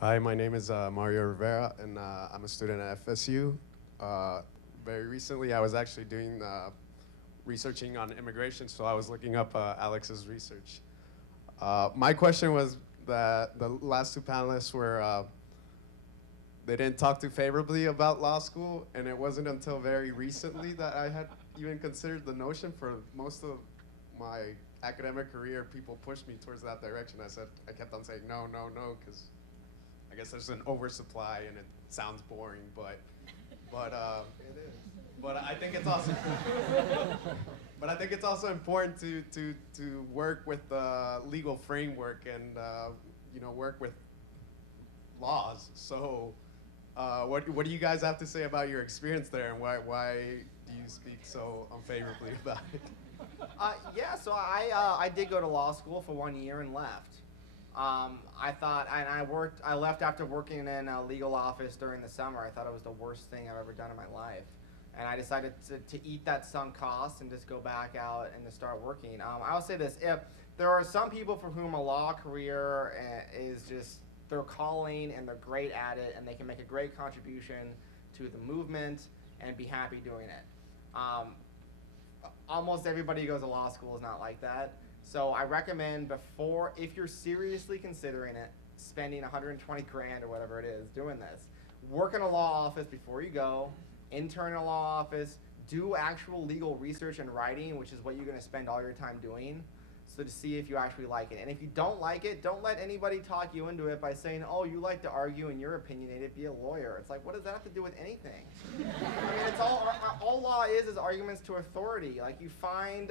Hi, my name is Mario Rivera, and I'm a student at FSU. Uh, Very recently, I was actually doing researching on immigration, so I was looking up Alex's research. My question was that the last two panelists were they didn't talk too favorably about law school, and it wasn't until very recently that I had even considered the notion. For most of my academic career, people pushed me towards that direction. I kept on saying no, no, no, because I guess there's an oversupply and it sounds boring, but it is. But I think it's also but I think it's also important to work with the legal framework and work with laws. So what do you guys have to say about your experience there, and why do you speak so unfavorably about it? Yeah, so I did go to law school for 1 year and left. I thought, and I left after working in a legal office during the summer. I thought it was the worst thing I've ever done in my life. And I decided to eat that sunk cost and just go back out and to start working. I'll say this, if there are some people for whom a law career is just their calling and they're great at it and they can make a great contribution to the movement and be happy doing it. Almost everybody who goes to law school is not like that. So I recommend before, if you're seriously considering it, spending 120 grand or whatever it is doing this, work in a law office before you go, intern in a law office, do actual legal research and writing, which is what you're going to spend all your time doing, so to see if you actually like it. And if you don't like it, don't let anybody talk you into it by saying, oh, you like to argue and you're opinionated, be a lawyer. It's like, what does that have to do with anything? I mean, it's all law is arguments to authority. Like you find,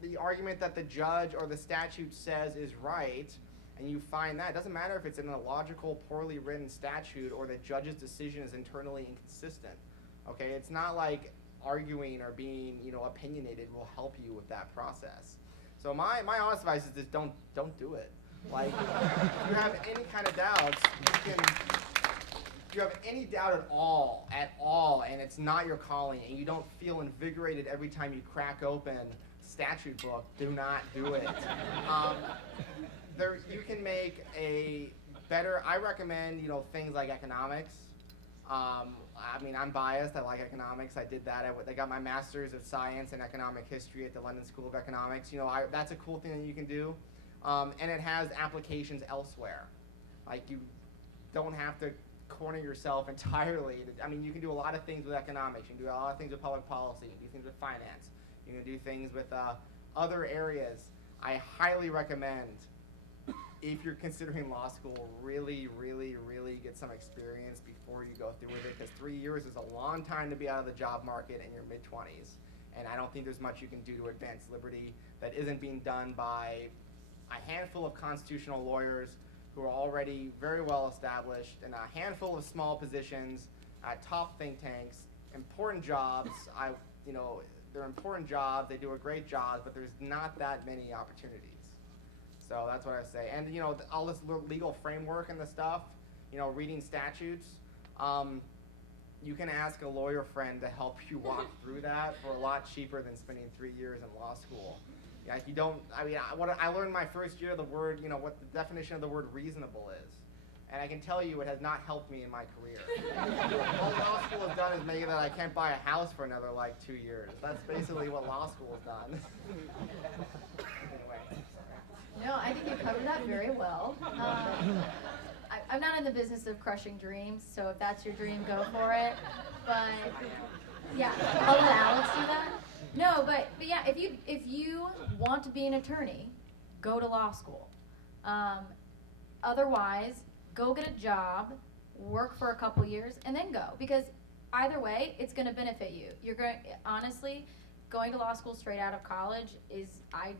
the argument that the judge or the statute says is right, and you find that. It doesn't matter if it's an illogical, poorly written statute or the judge's decision is internally inconsistent. Okay, it's not like arguing or being, opinionated will help you with that process. So my honest advice is just don't do it. Like, if you have any kind of doubts, if you have any doubt at all, and it's not your calling, and you don't feel invigorated every time you crack open statute book, do not do it. You can make a better. I recommend things like economics. I'm biased. I like economics. I did that. I got my master's of science and economic history at the London School of Economics. That's a cool thing that you can do, and it has applications elsewhere. Like you don't have to corner yourself entirely. You can do a lot of things with economics. You can do a lot of things with public policy. You can do things with finance. You can do things with other areas. I highly recommend, if you're considering law school, really, really, really get some experience before you go through with it, because 3 years is a long time to be out of the job market in your mid-20s. And I don't think there's much you can do to advance liberty that isn't being done by a handful of constitutional lawyers who are already very well established in a handful of small positions at top think tanks, important jobs. They're important jobs, they do a great job, but there's not that many opportunities. So that's what I say. And all this legal framework and the stuff, reading statutes, you can ask a lawyer friend to help you walk through that for a lot cheaper than spending 3 years in law school. Yeah, if you don't, what I learned my first year, the word, what the definition of the word reasonable is. And I can tell you it has not helped me in my career. All law school has done is make it that I can't buy a house for another 2 years. That's basically what law school has done. Anyway. No, I think you covered that very well. I'm not in the business of crushing dreams, so if that's your dream, go for it. But yeah, I'll let Alex do that. No, but yeah, if you want to be an attorney, go to law school. Otherwise, go get a job, work for a couple years, and then go, because either way, it's going to benefit you. Honestly, going to law school straight out of college I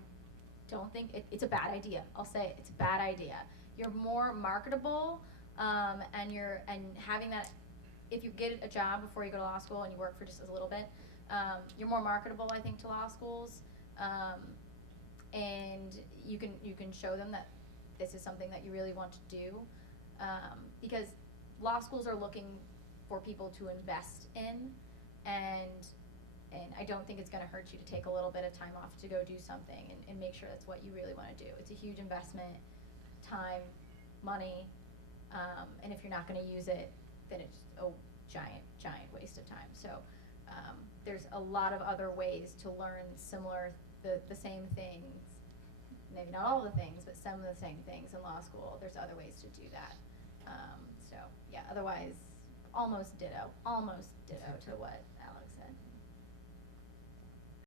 don't think it's a bad idea. I'll say it, it's a bad idea. You're more marketable, and having that. If you get a job before you go to law school and you work for just a little bit, you're more marketable, I think, to law schools, and you can show them that this is something that you really want to do, because law schools are looking for people to invest in, and I don't think it's going to hurt you to take a little bit of time off to go do something and make sure that's what you really want to do. It's a huge investment, time, money, And if you're not going to use it, then it's a giant waste of time. So there's a lot of other ways to learn the same things. Maybe not all the things, but some of the same things in law school. There's other ways to do that. So yeah, otherwise, almost ditto to what